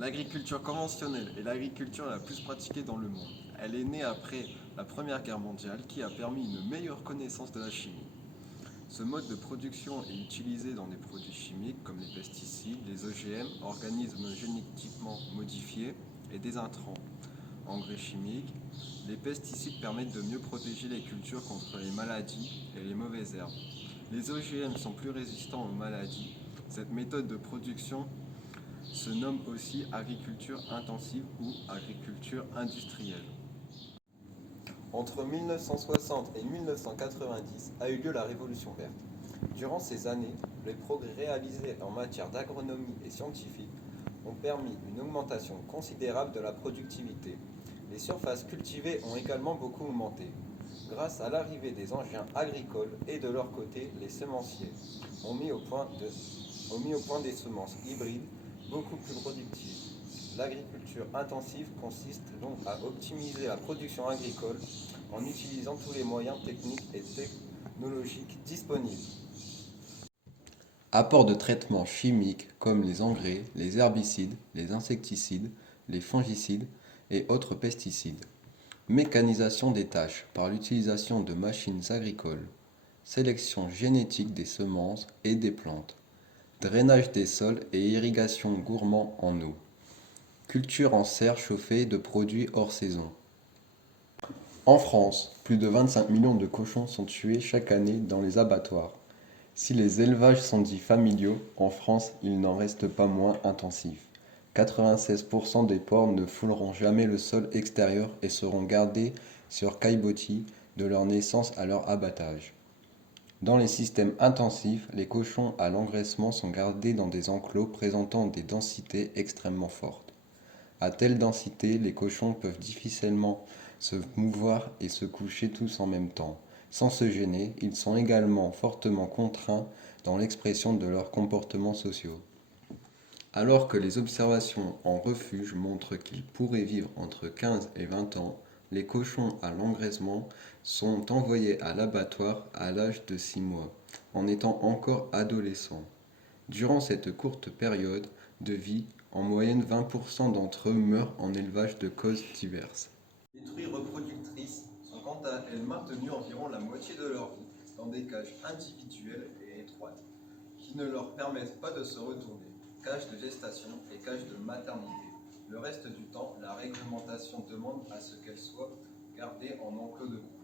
L'agriculture conventionnelle est l'agriculture la plus pratiquée dans le monde. Elle est née après la Première Guerre mondiale qui a permis une meilleure connaissance de la chimie. Ce mode de production est utilisé dans des produits chimiques comme les pesticides, les OGM, organismes génétiquement modifiés et des intrants. Engrais chimiques, les pesticides permettent de mieux protéger les cultures contre les maladies et les mauvaises herbes. Les OGM sont plus résistants aux maladies. Cette méthode de production se nomme aussi agriculture intensive ou agriculture industrielle. Entre 1960 et 1990 a eu lieu la Révolution verte. Durant ces années, les progrès réalisés en matière d'agronomie et scientifique ont permis une augmentation considérable de la productivité. Les surfaces cultivées ont également beaucoup augmenté. Grâce à l'arrivée des engins agricoles et de leur côté, les semenciers ont mis au point des semences hybrides beaucoup plus productives. L'agriculture intensive consiste donc à optimiser la production agricole en utilisant tous les moyens techniques et technologiques disponibles. Apport de traitements chimiques comme les engrais, les herbicides, les insecticides, les fongicides et autres pesticides. Mécanisation des tâches par l'utilisation de machines agricoles. Sélection génétique des semences et des plantes. Drainage des sols et irrigation gourmand en eau. Culture en serre chauffée de produits hors saison. En France, plus de 25 millions de cochons sont tués chaque année dans les abattoirs. Si les élevages sont dits familiaux, en France, ils n'en restent pas moins intensifs. 96% des porcs ne fouleront jamais le sol extérieur et seront gardés sur caillebotis de leur naissance à leur abattage. Dans les systèmes intensifs, les cochons à l'engraissement sont gardés dans des enclos présentant des densités extrêmement fortes. À telle densité, les cochons peuvent difficilement se mouvoir et se coucher tous en même temps. Sans se gêner, ils sont également fortement contraints dans l'expression de leurs comportements sociaux. Alors que les observations en refuge montrent qu'ils pourraient vivre entre 15 et 20 ans, les cochons à l'engraissement sont envoyés à l'abattoir à l'âge de 6 mois, en étant encore adolescents. Durant cette courte période de vie, en moyenne 20% d'entre eux meurent en élevage de causes diverses. Les truies reproductrices sont quant à elles maintenues environ la moitié de leur vie dans des cages individuelles et étroites, qui ne leur permettent pas de se retourner, cages de gestation et cages de maternité. Le reste du temps, la réglementation demande à ce qu'elles soient gardées en enclos de groupe.